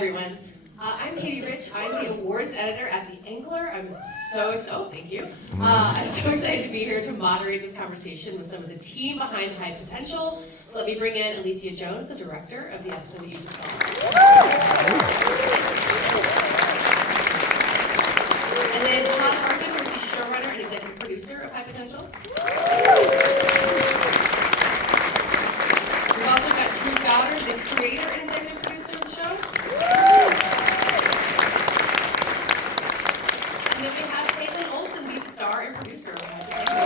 Everyone. I'm Katey Rich. I'm the awards editor at The Angler. I'm so excited. Thank you. I'm so excited to be here to moderate this conversation with some of the team behind High Potential. So let me bring in Alethea Jones, the director of the episode that you just saw. And then Todd Harthan, who's the showrunner and executive producer of High Potential. We've also got Goddard, the creator and executive producer of the show. And then we have Kaitlin Olson, the star and producer of High Potential.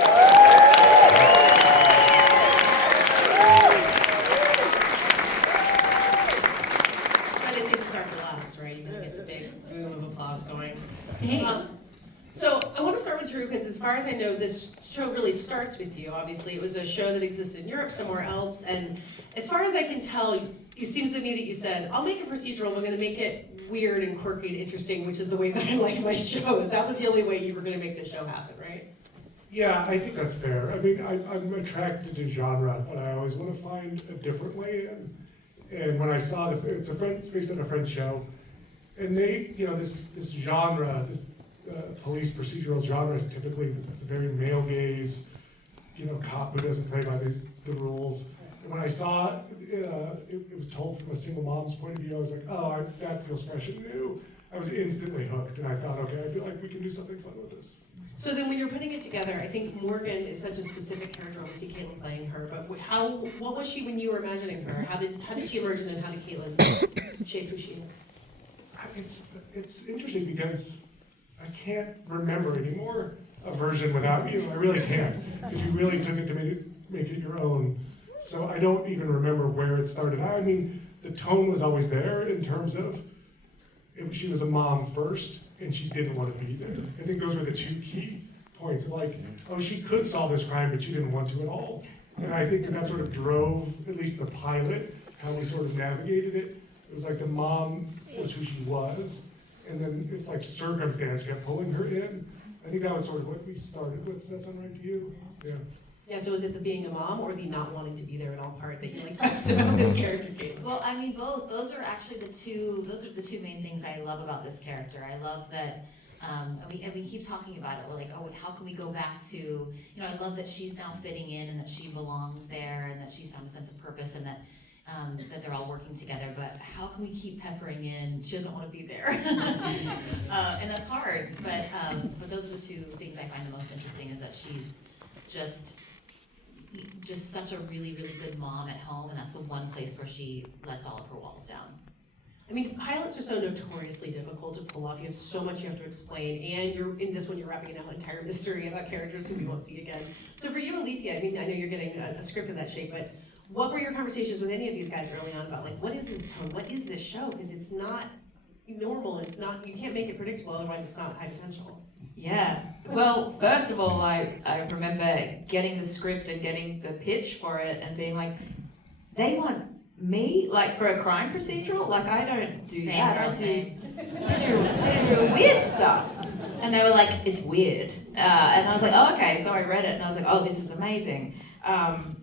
That's why they say to start for last, right? You gotta get the big boom of applause going. So I want to start with Drew because as far as I know, this show really starts with you. Obviously, it was a show that existed in Europe somewhere else. And as far as I can tell, it seems to me that you said, I'll make a procedural, I'm going to make it weird and quirky and interesting, which is the way that I like my shows. That was the only way you were going to make the show happen, right? Yeah, I think that's fair. I mean, I'm attracted to genre, but I always want to find a different way. And when I saw it's based on a French show, and they, this genre, this police procedural genre is typically, it's a very male gaze, cop who doesn't play by the rules. And when I saw it was told from a single mom's point of view, I was like, oh, that feels fresh and new. I was instantly hooked, and I thought, okay, I feel like we can do something fun with this. So then when you're putting it together, I think Morgan is such a specific character. We see Kaitlin playing her, but what was she when you were imagining her? How did she emerge, and then how did Kaitlin shape who she is? It's interesting because I can't remember anymore a version without you. I really can't, because you really took it to make it your own. So I don't even remember where it started. I mean, the tone was always there in terms of she was a mom first, and she didn't want to be there. I think those were the two key points. Like, she could solve this crime, but she didn't want to at all. And I think that sort of drove, at least the pilot, how we sort of navigated it. It was like the mom was who she was, and then it's like circumstance kept pulling her in. I think that was sort of what we started with. Does that sound right to you? Yeah. Yeah, so is it the being a mom or the not wanting to be there at all part that you like best about this character, Kate? Well, I mean, both. Those are the two main things I love about this character. I love that, and we keep talking about it. We're like, oh, how can we go back to, I love that she's now fitting in and that she belongs there and that she's found a sense of purpose and that they're all working together, but how can we keep peppering in, she doesn't want to be there, and that's hard, but those are the two things I find the most interesting, is that she's just such a really, really good mom at home, and that's the one place where she lets all of her walls down. I mean, pilots are so notoriously difficult to pull off. You have so much you have to explain, and in this one you're wrapping an entire mystery about characters who we won't see again. So for you, Alethea, I mean, I know you're getting a script of that shape, but what were your conversations with any of these guys early on about, like, what is this tone? What is this show? Because it's not normal. It's not, you can't make it predictable, otherwise it's not High Potential. Yeah. Well, first of all, I remember getting the script and getting the pitch for it and being like, they want me, like, for a crime procedural? Like, I don't do that. I do weird stuff. And they were like, it's weird. And I was like, oh, okay. So I read it and I was like, oh, this is amazing.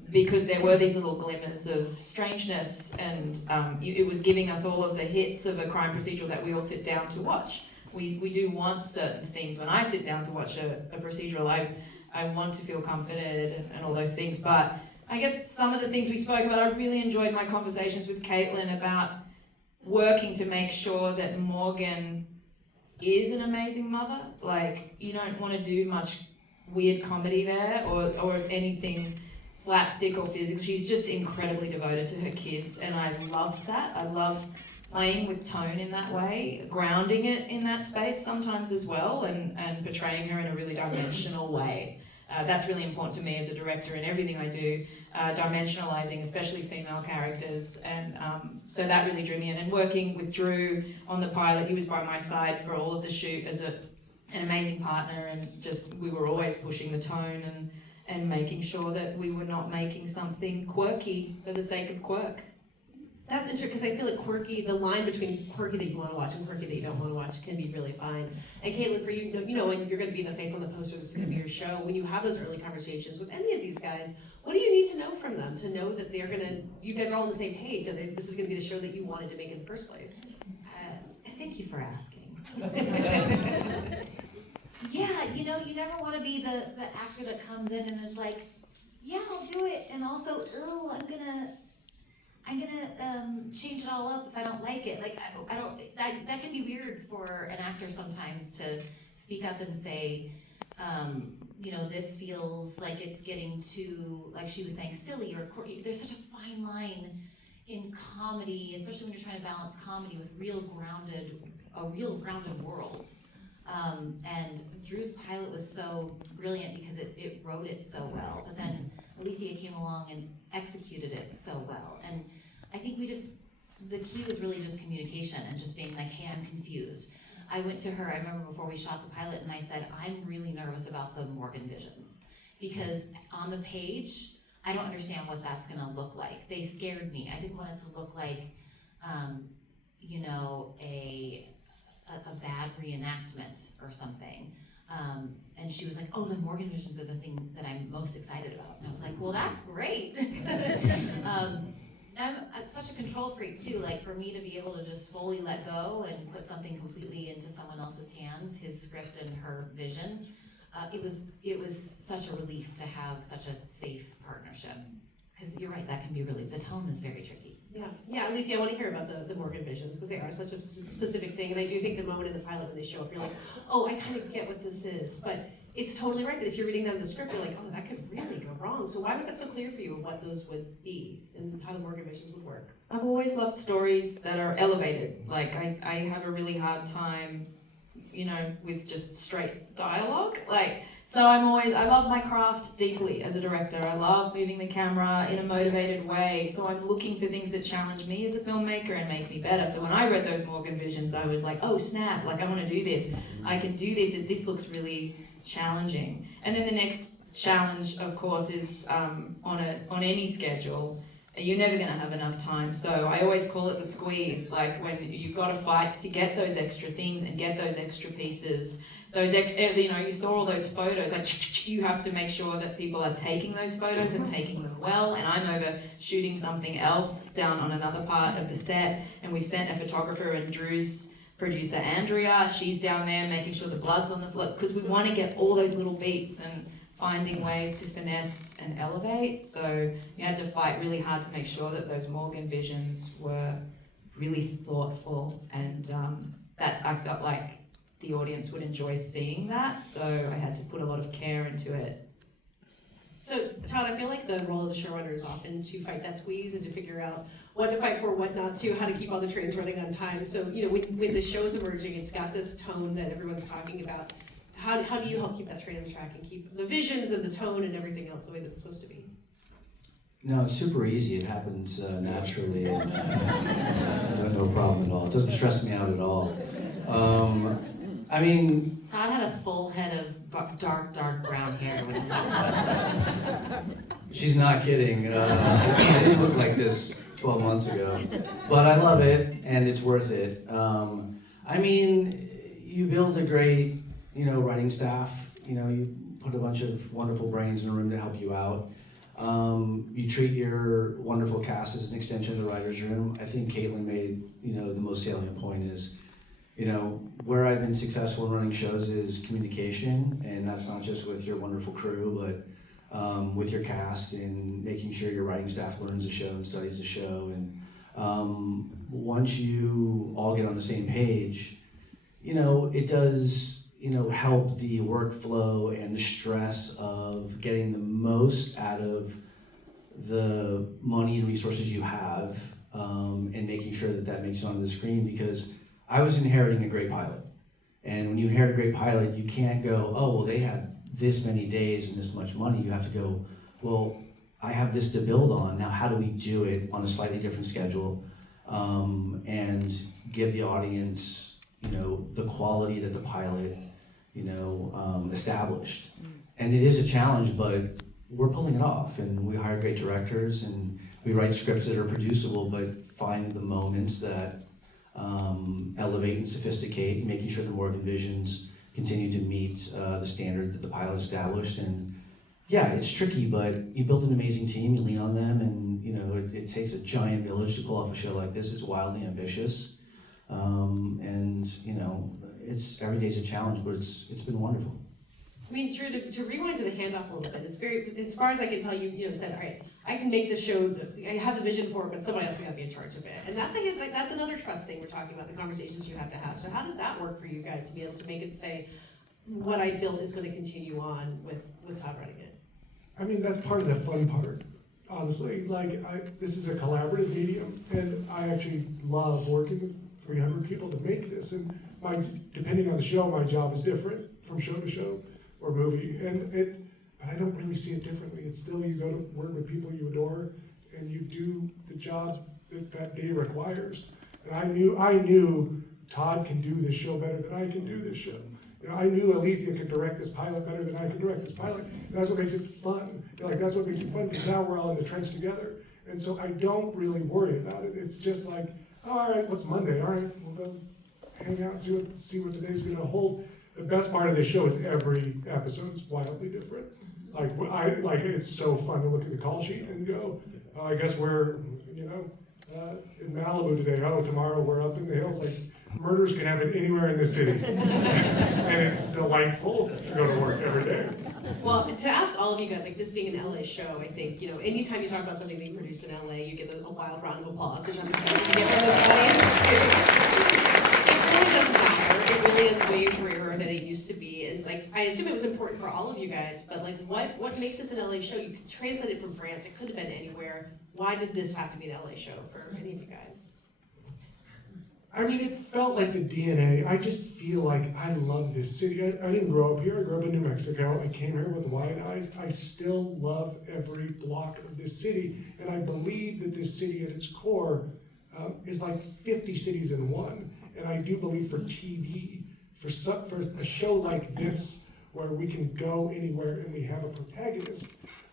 Because there were these little glimmers of strangeness, and it was giving us all of the hits of a crime procedural that we all sit down to watch. We do want certain things. When I sit down to watch a procedural, I want to feel comforted and all those things. But I guess some of the things we spoke about, I really enjoyed my conversations with Kaitlin about working to make sure that Morgan is an amazing mother. Like, you don't want to do much weird comedy there or anything slapstick or physical. She's just incredibly devoted to her kids, and I loved that. I love playing with tone in that way, grounding it in that space sometimes as well, and portraying her in a really dimensional way. That's really important to me as a director in everything I do, dimensionalizing, especially female characters, and so that really drew me in. And working with Drew on the pilot, he was by my side for all of the shoot as an amazing partner, and just we were always pushing the tone and making sure that we were not making something quirky for the sake of quirk. That's interesting, because I feel like quirky, the line between quirky that you want to watch and quirky that you don't want to watch can be really fine. And Kaitlin, for you, when you're going to be the face on the poster, this is going to be your show, when you have those early conversations with any of these guys, what do you need to know from them to know that they're going to, you guys are all on the same page, and this is going to be the show that you wanted to make in the first place? for asking. Yeah, you know, you never want to be the actor that comes in and is like, yeah, I'll do it, and also, oh, I'm gonna change it all up if I don't like it. Like, I don't, that can be weird for an actor sometimes to speak up and say, you know, this feels like it's getting too, like she was saying, silly or there's such a fine line in comedy, especially when you're trying to balance comedy with a real grounded world. And Drew's pilot was so brilliant because it wrote it so well, but then Alethea came along and executed it so well. And I think the key was really just communication and just being like, hey, I'm confused. I went to her, I remember before we shot the pilot, and I said, I'm really nervous about the Morgan visions, because on the page, I don't understand what that's gonna look like. They scared me. I didn't want it to look like, you know, a bad reenactment or something. And she was like, oh, the Morgan visions are the thing that I'm most excited about. And I was like, well, that's great. I'm such a control freak too, like for me to be able to just fully let go and put something completely into someone else's hands, his script and her vision, it was such a relief to have such a safe partnership. Because you're right, that can be really, the tone is very tricky. Yeah, Alethea, I want to hear about the Morgan visions, because they are such a specific thing, and I do think the moment in the pilot when they show up, you're like, oh, I kind of get what this is, but it's totally right that if you're reading that in the script, you're like, oh, that could really go wrong. So why was that so clear for you of what those would be and how the Morgan visions would work? I've always loved stories that are elevated. Like, I have a really hard time, you know, with just straight dialogue. Like, so I love my craft deeply as a director. I love moving the camera in a motivated way. So I'm looking for things that challenge me as a filmmaker and make me better. So when I read those Morgan visions, I was like, oh snap, like I want to do this. I can do this. This looks really challenging. And then the next challenge, of course, is on any schedule, you're never going to have enough time. So I always call it the squeeze, like when you've got to fight to get those extra things and get those extra pieces. Those extra, you know, you saw all those photos, like you have to make sure that people are taking those photos and taking them well. And I'm over shooting something else down on another part of the set, and we've sent a photographer, and Drew's producer Andrea, she's down there making sure the blood's on the floor, because we want to get all those little beats and finding ways to finesse and elevate. So you had to fight really hard to make sure that those Morgan visions were really thoughtful, and that I felt like the audience would enjoy seeing that. So I had to put a lot of care into it. So Todd, I feel like the role of the showrunner is often to fight that squeeze and to figure out what to fight for, what not to, how to keep all the trains running on time. So, you know, when the show is emerging, it's got this tone that everyone's talking about. How do you help keep that train on track and keep the visions and the tone and everything else the way that it's supposed to be? No, it's super easy. It happens naturally, and no problem at all. It doesn't stress me out at all. I mean, Todd had a full head of dark brown hair when he looked at us. she's not kidding. I didn't look like this 12 months ago, but I love it, and it's worth it. I mean, you build a great, you know, writing staff. You know, you put a bunch of wonderful brains in a room to help you out. You treat your wonderful cast as an extension of the writer's room. I think Kaitlin made, you know, the most salient point is, you know, where I've been successful in running shows is communication, and that's not just with your wonderful crew, but with your cast, and making sure your writing staff learns the show and studies the show. And once you all get on the same page, you know, it does, you know, help the workflow and the stress of getting the most out of the money and resources you have, and making sure that that makes it onto the screen, because I was inheriting a great pilot. And when you inherit a great pilot, you can't go, oh, well, they had this many days and this much money. You have to go, well, I have this to build on. Now, how do we do it on a slightly different schedule, and give the audience, you know, the quality that the pilot, you know, established. And it is a challenge, but we're pulling it off, and we hire great directors, and we write scripts that are producible, but find the moments that elevate and sophisticate, making sure the Morgan visions continue to meet the standard that the pilot established. And yeah, it's tricky, but you build an amazing team, you lean on them, and you know, it takes a giant village to pull off a show like this. It's wildly ambitious. And you it's every day's a challenge, but it's been wonderful. I mean, Drew, to rewind to the handoff a little bit, it's very, as far as I can tell, you said, all right, I can make the show, I have the vision for it, but somebody else is gonna be in charge of it. And that's another trust thing we're talking about, the conversations you have to have. So how did that work for you guys to be able to make it say, what I built is gonna continue on with Todd running it? I mean, that's part of the fun part, honestly. This is a collaborative medium, and I actually love working with 300 people to make this. And depending on the show, my job is different from show to show or movie. But I don't really see it differently. It's still, you go to work with people you adore, and you do the job that day requires. And I knew Todd can do this show better than I can do this show. I knew Alethea could direct this pilot better than I could direct this pilot. And that's what makes it fun. That's what makes it fun, because now we're all in the trench together. And so I don't really worry about it. It's just like, oh, all right, what's Monday? All right, we'll go hang out and see what today's gonna hold. The best part of this show is every episode is wildly different. It's so fun to look at the call sheet and go, oh, I guess we're, in Malibu today. Oh, tomorrow we're up in the hills. Murders can happen anywhere in the city. And it's delightful to go to work every day. Well, to ask all of you guys, this being an LA show, I think, anytime you talk about something being produced in LA, you get a wild round of applause, which I'm excited to get from the audience. It really doesn't matter. It really is way rarer than it used to be. And I assume it was important for all of you guys, but what makes this an LA show? You could translate it from France. It could have been anywhere. Why did this have to be an LA show for any of you guys? I mean, it felt like the DNA. I just feel like I love this city. I didn't grow up here. I grew up in New Mexico. I came here with wide eyes. I still love every block of this city. And I believe that this city at its core is like 50 cities in one. And I do believe for TV, for a show like this, where we can go anywhere and we have a protagonist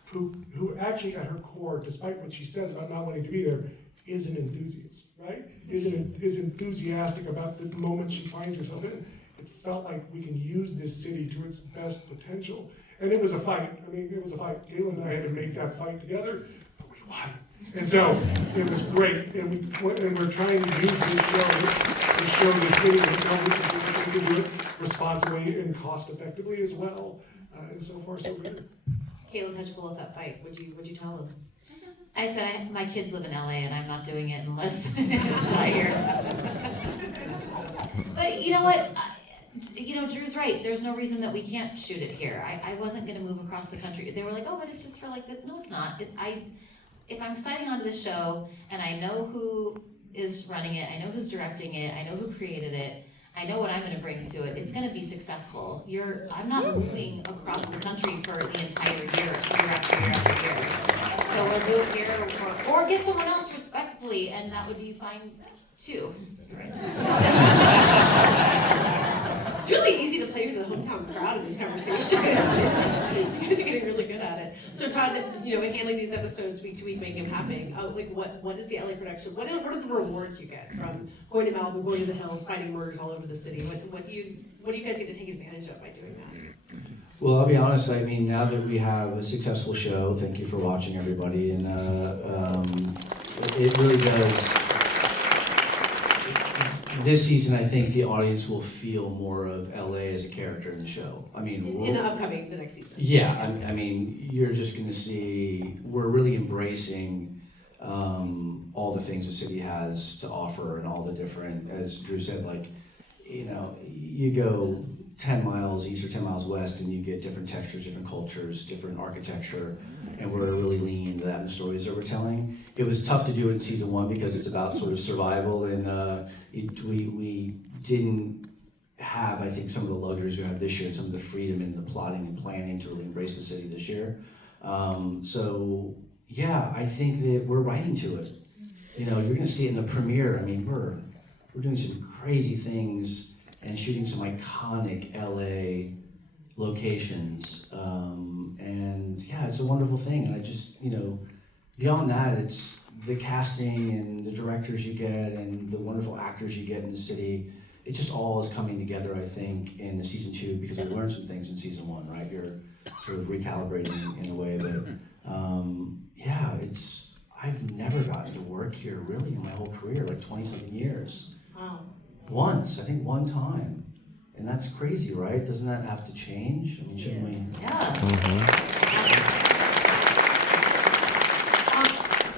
who actually at her core, despite what she says about not wanting to be there, is an enthusiast, right? Is enthusiastic about the moment she finds herself in. It felt like we can use this city to its best potential. And it was a fight. I mean, it was a fight. Kaitlin and I had to make that fight together, but we won. And so it was great. And we're trying to use this show to show the city that we can do it responsibly and cost effectively as well. And so far, so good. Kaitlin, how'd you pull up that fight? What'd you tell them? I said, my kids live in LA and I'm not doing it unless it's right here. But you know what? Drew's right. There's no reason that we can't shoot it here. I wasn't going to move across the country. They were like, oh, but it's just for this. No, it's not. If I'm signing on to this show and I know who is running it, I know who's directing it, I know who created it, I know what I'm going to bring to it, it's going to be successful. I'm not moving across the country for the entire year after year after year. So we'll do it here, or get someone else respectfully, and that would be fine too. It's really easy to play with the hometown crowd in these conversations. You guys are getting really good at it. So Todd, handling these episodes week to week, making them happen. What is the LA production? What are the rewards you get from going to Malibu, going to the hills, finding murders all over the city? What do you guys get to take advantage of by doing that? Well, I'll be honest, I mean, now that we have a successful show, thank you for watching, everybody, and it really does. This season, I think the audience will feel more of LA as a character in the show. I mean, in the next season. Yeah, I mean, you're just going to see, we're really embracing all the things the city has to offer and all the different, as Drew said, you go 10 miles east or 10 miles west and you get different textures, different cultures, different architecture, and we're really leaning into that in the stories that we're telling. It was tough to do it in season 1 because it's about sort of survival, and we didn't have, I think, some of the luxuries we have this year and some of the freedom in the plotting and planning to really embrace the city this year. So yeah, I think that we're writing to it. You're going to see it in the premiere. I mean, we're doing some crazy things and shooting some iconic LA locations. And yeah, it's a wonderful thing. And I just, beyond that, it's the casting and the directors you get and the wonderful actors you get in the city. It just all is coming together, I think, in the season 2, because we learned some things in season 1, right? You're sort of recalibrating in a way, but yeah, I've never gotten to work here really in my whole career, 20-something years. Wow. Once, I think one time. And that's crazy, right? Doesn't that have to change? I mean, shouldn't we? Yeah.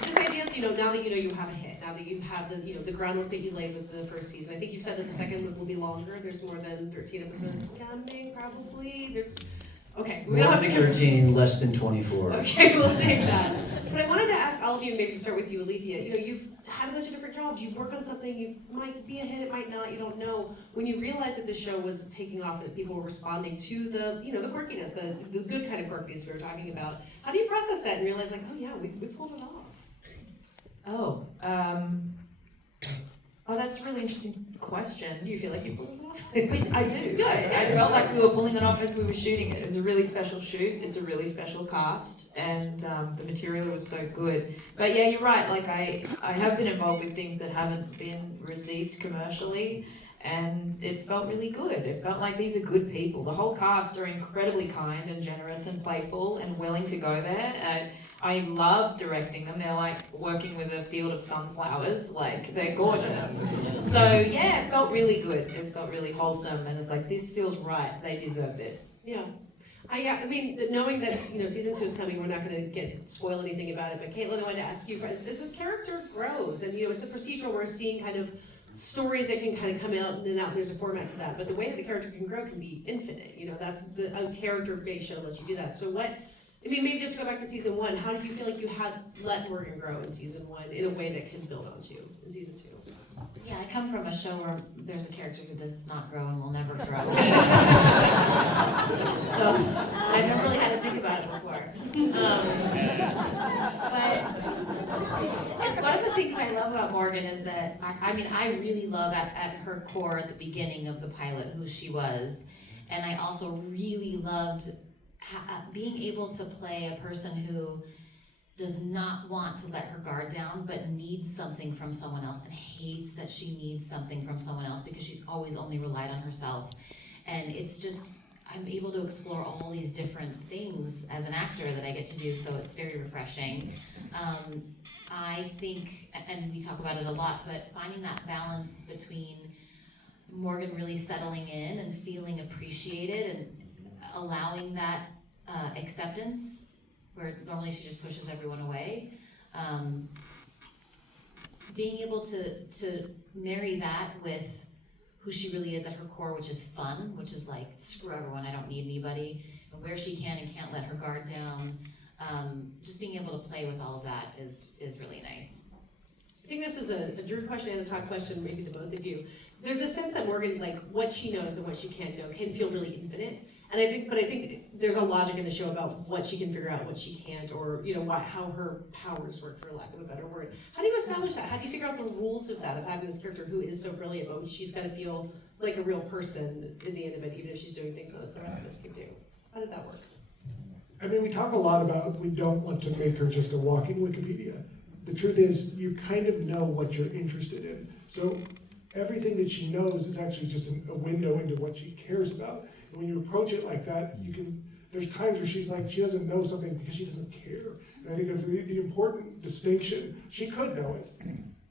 This idea of, now that you have a hit, now that you have the groundwork that you laid with the first season, I think you've said that the second one will be longer. There's more than 13 episodes counting, probably. Okay. We More don't have than to 13, less than 24. Okay, we'll take that. But I wanted to ask all of you, maybe start with you, Alethea. You've had a bunch of different jobs. You've worked on something. You might be a hit, it might not. You don't know. When you realized that the show was taking off, that people were responding to the quirkiness, the good kind of quirkiness we were talking about. How do you process that and realize, like, oh yeah, we pulled it off? Oh, that's a really interesting question. Do you feel like you pulled it off? I do. I felt like we were pulling it off as we were shooting it. It was a really special shoot. It's a really special cast, and the material was so good. But yeah, you're right. Like I have been involved with things that haven't been received commercially, and it felt really good. It felt like these are good people. The whole cast are incredibly kind and generous and playful and willing to go there. I love directing them. They're like working with a field of sunflowers. Like, they're gorgeous. So yeah, it felt really good. It felt really wholesome, and it's like, this feels right. They deserve this. Yeah. I mean, knowing that season 2 is coming, we're not going to spoil anything about it. But Kaitlin, I wanted to ask you, as this character grows, and it's a procedural, we're seeing kind of stories that can kind of come out and out, and there's a format to that. But the way that the character can grow can be infinite. That's a character-based show lets you do that. So maybe just go back to season 1. How did you feel like you had let Morgan grow in season 1 in a way that can build onto in season 2? Yeah, I come from a show where there's a character who does not grow and will never grow. So I've never really had to think about it before. But it's one of the things I love about Morgan is that, I really love at her core at the beginning of the pilot who she was. And I also really loved being able to play a person who does not want to let her guard down, but needs something from someone else and hates that she needs something from someone else because she's always only relied on herself. And it's just, I'm able to explore all these different things as an actor that I get to do, so it's very refreshing. I think, and we talk about it a lot, but finding that balance between Morgan really settling in and feeling appreciated and allowing that acceptance, where normally she just pushes everyone away. Being able to marry that with who she really is at her core, which is fun, which is like, screw everyone, I don't need anybody, and where she can and can't let her guard down. Just being able to play with all of that is really nice. I think this is a Drew question and a Todd question, maybe to both of you. There's a sense that Morgan, like what she knows and what she can't know, can feel really infinite. And I think there's a logic in the show about what she can figure out, what she can't, or how her powers work, for lack of a better word. How do you establish that? How do you figure out the rules of that, of having this character who is so brilliant, but she's got to feel like a real person in the end of it, even if she's doing things that the rest of us can do? How did that work? I mean, we talk a lot about we don't want to make her just a walking Wikipedia. The truth is, you kind of know what you're interested in. So everything that she knows is actually just a window into what she cares about. And when you approach it like that, there's times where she's like, she doesn't know something because she doesn't care. And I think that's the important distinction. She could know it,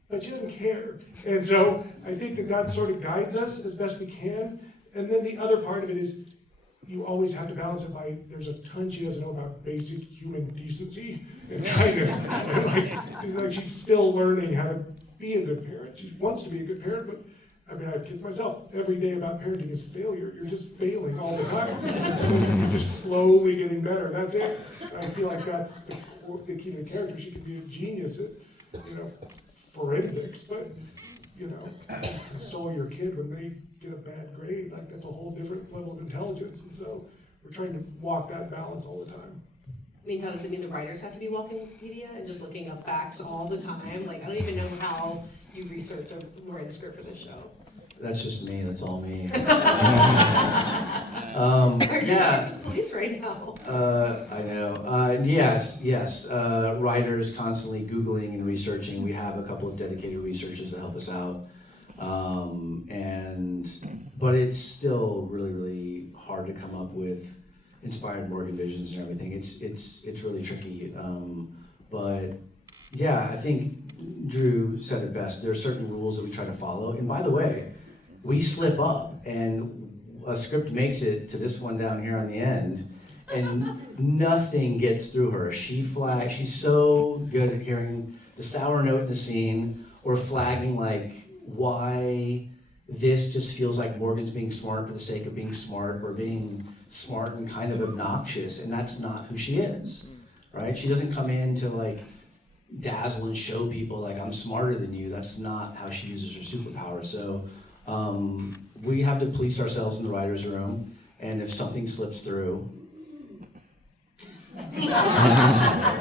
but she doesn't care. And so I think that sort of guides us as best we can. And then the other part of it is, you always have to balance it by, there's a ton she doesn't know about basic human decency and kindness. And like she's still learning how to be a good parent. She wants to be a good parent, but I have kids myself. Every day about parenting is failure. You're just failing all the time. You're just slowly getting better. That's it. And I feel like that's the key to the character. She could be a genius at, forensics, but, console your kid when they get a bad grade. Like, that's a whole different level of intelligence. And so we're trying to walk that balance all the time. I mean, does it mean the writers have to be walking Wikipedia and just looking up facts all the time? Like, I don't even know how you research or write a script for this show. That's just me, that's all me. Yeah. Police right now. I know. Yes. Writers constantly Googling and researching. We have a couple of dedicated researchers that help us out. But it's still really, really hard to come up with inspired Morgan visions and everything. It's really tricky. But yeah, I think Drew said it best. There are certain rules that we try to follow. And by the way, we slip up and a script makes it to this one down here on the end, and nothing gets through her. She's so good at hearing the sour note in the scene, or flagging like why this just feels like Morgan's being smart for the sake of being smart, or being smart and kind of obnoxious, and that's not who she is, right? She doesn't come in to like dazzle and show people like I'm smarter than you. That's not how she uses her superpower. So we have to police ourselves in the writer's room, and if something slips through,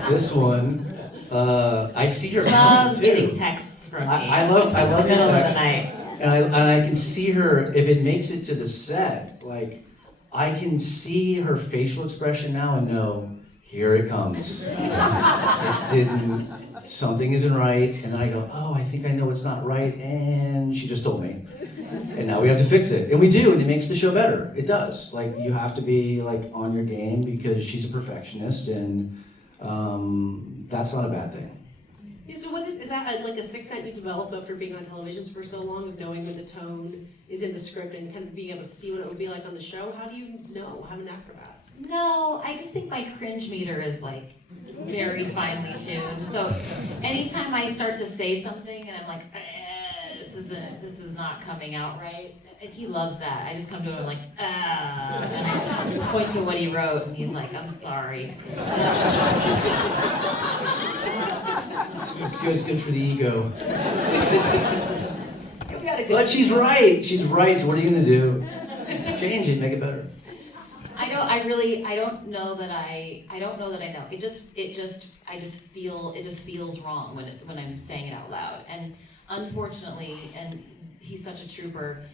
this one, I see her Loves coming getting too. texts from me. I love in the your middle of the text. night. And I can see her, if it makes it to the set, like, I can see her facial expression now and know, here it comes. Something isn't right, and I go, oh, I think I know it's not right, and she just told me. And now we have to fix it. And we do, and it makes the show better. It does. Like, you have to be, like, on your game, because she's a perfectionist, and that's not a bad thing. Yeah, so what is that like a sixth sense you develop after being on television for so long, of knowing when the tone is in the script and kind of being able to see what it would be like on the show? How do you know? How an acrobat? No, I just think my cringe meter is like very finely tuned. So anytime I start to say something and I'm like, this is not coming out right, and he loves that. I just come to him like, and I point to what he wrote, and he's like, I'm sorry. It's good for the ego. We got a good But she's right. She's right. So what are you gonna do? Change it, make it better. I don't know that I know. It just feels wrong when I'm saying it out loud. And unfortunately, and he's such a trooper,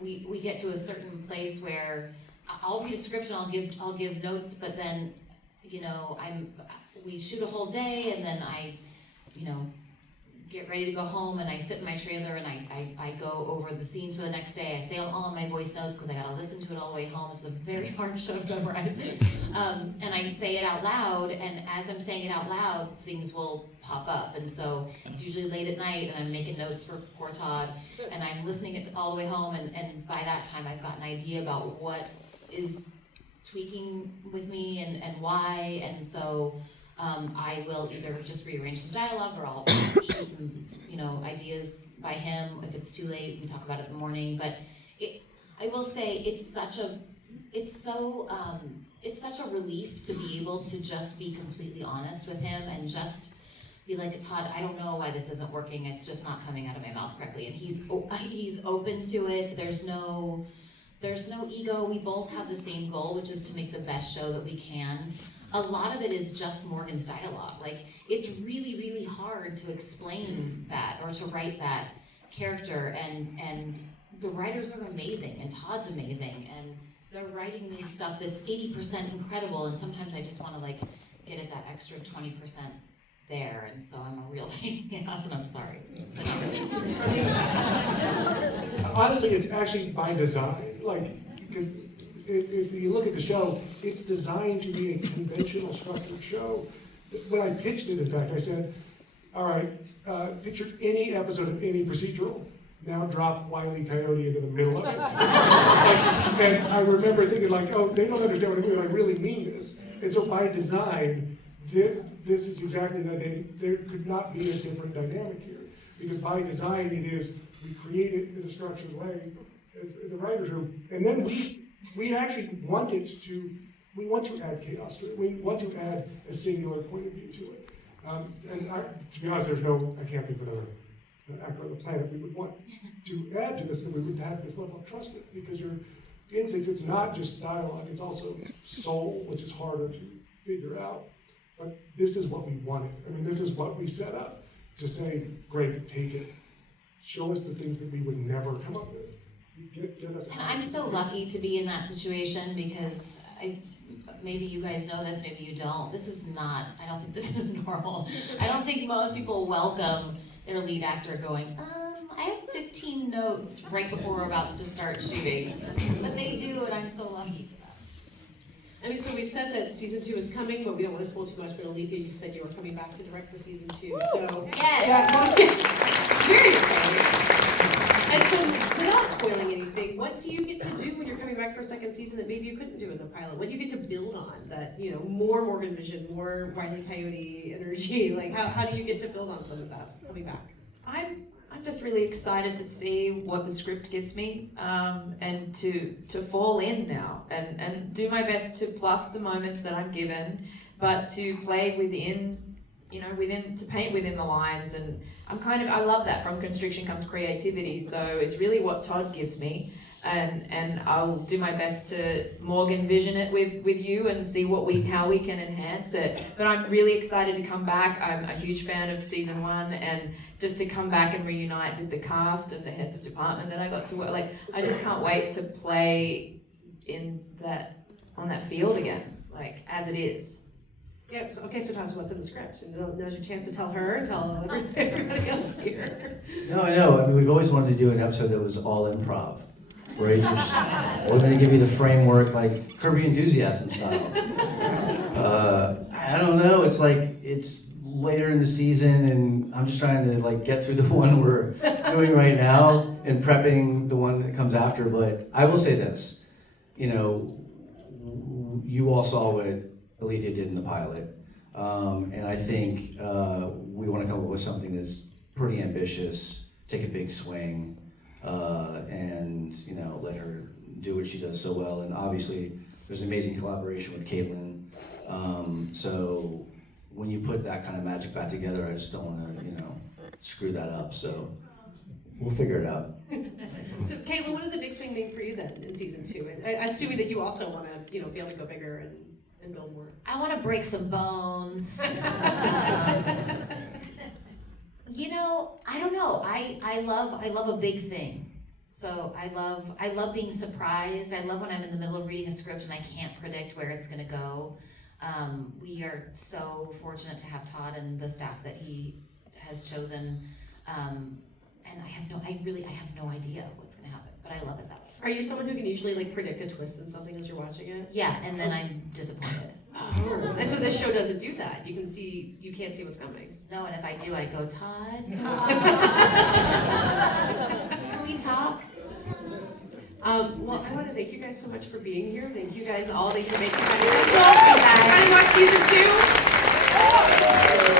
we get to a certain place where I'll read a script and I'll give notes, but then, you know, we shoot a whole day, and then I, you know, get ready to go home, and I sit in my trailer and I go over the scenes for the next day. I say all of my voice notes because I gotta listen to it all the way home. It's a very hard show to memorize. And I say it out loud, and as I'm saying it out loud, things will pop up. And so it's usually late at night, and I'm making notes for poor Todd, and I'm listening it all the way home, and by that time I've got an idea about what is tweaking with me and why, and so I will either just rearrange some dialogue, or I'll shoot some, you know, ideas by him. If it's too late, we talk about it in the morning. But I will say it's such a relief to be able to just be completely honest with him and just be like, Todd, I don't know why this isn't working. It's just not coming out of my mouth correctly. And he's open to it. There's no ego. We both have the same goal, which is to make the best show that we can. A lot of it is just Morgan's dialogue. Like, it's really, really hard to explain that or to write that character, and the writers are amazing, and Todd's amazing, and they're writing me stuff that's 80% incredible, and sometimes I just want to like get at that extra 20% there, and so I'm a real pain in the ass, and I'm sorry. But not really. Honestly, it's actually by design. Like, because if you look at the show, it's designed to be a conventional structured show. When I pitched it, in fact, I said, all right, picture any episode of any procedural. Now drop Wile E. Coyote into the middle of it. And I remember thinking like, oh, they don't understand what I mean. I really mean this. And so by design, this is exactly that. There could not be a different dynamic here. Because by design, it is, we create it in a structured way as the writer's room. And then we actually want to add chaos to it. We want to add a singular point of view to it. To be honest, I can't think of another actor on the planet we would want to add to this, that we would have this level of trust with, because your instinct, it's not just dialogue, it's also soul, which is harder to figure out. But this is what we wanted. I mean, this is what we set up to say, great, take it. Show us the things that we would never come up with. Get us. And I'm so lucky to be in that situation, because maybe you guys know this, maybe you don't. I don't think this is normal. I don't think most people welcome their lead actor going, I have 15 notes right before we're about to start shooting. But they do, and I'm so lucky for that. I mean, so we've said that season 2 is coming, but we don't want to spoil too much. But Alethea, you said you were coming back to direct for season 2. Woo! So Yes. very exciting. And so, without spoiling anything, what do you get to do when you're coming back for a second season that maybe you couldn't do in the pilot? What do you get to build on that, you know, more Morgan Vision, more Wile E. Coyote energy? Like, how do you get to build on some of that coming back? I'm just really excited to see what the script gives me, and to fall in now and do my best to plus the moments that I'm given, but to play within, you know, to paint within the lines. And I love that. From constriction comes creativity, so it's really what Todd gives me. And I'll do my best to Morgan Vision it with you and see how we can enhance it. But I'm really excited to come back. I'm a huge fan of season 1, and just to come back and reunite with the cast and the heads of department that I got to work. Like, I just can't wait to play on that field again, like as it is. Yeah, so tell us what's in the script, and now's your chance to tell her and tell everybody else here. No, I know. I mean, we've always wanted to do an episode that was all improv. Where we're going to give you the framework like Curb Your Enthusiasm style. I don't know. It's like it's later in the season, and I'm just trying to like get through the one we're doing right now and prepping the one that comes after. But I will say this, you know, you all saw what Alethea did in the pilot, and I think we want to come up with something that's pretty ambitious, take a big swing. And you know, let her do what she does so well. And obviously, there's amazing collaboration with Kaitlin. So when you put that kind of magic back together, I just don't want to, you know, screw that up. So we'll figure it out. So, Kaitlin, what does a big swing mean for you then in season 2? And assuming that you also want to, you know, be able to go bigger and build more. I want to break some bones. You know, I don't know. I love a big thing. So I love being surprised. I love when I'm in the middle of reading a script and I can't predict where it's going to go. We are so fortunate to have Todd and the staff that he has chosen. And I have no idea what's going to happen, but I love it that way. Are you someone who can usually like predict a twist in something as you're watching it? Yeah, and then I'm disappointed. Oh. And so this show doesn't do that. You can't see what's coming. No, and if I do, I go, Todd. Can we talk? Well, I want to thank you guys so much for being here. Thank you guys all. Thank you for making time to watch season 2.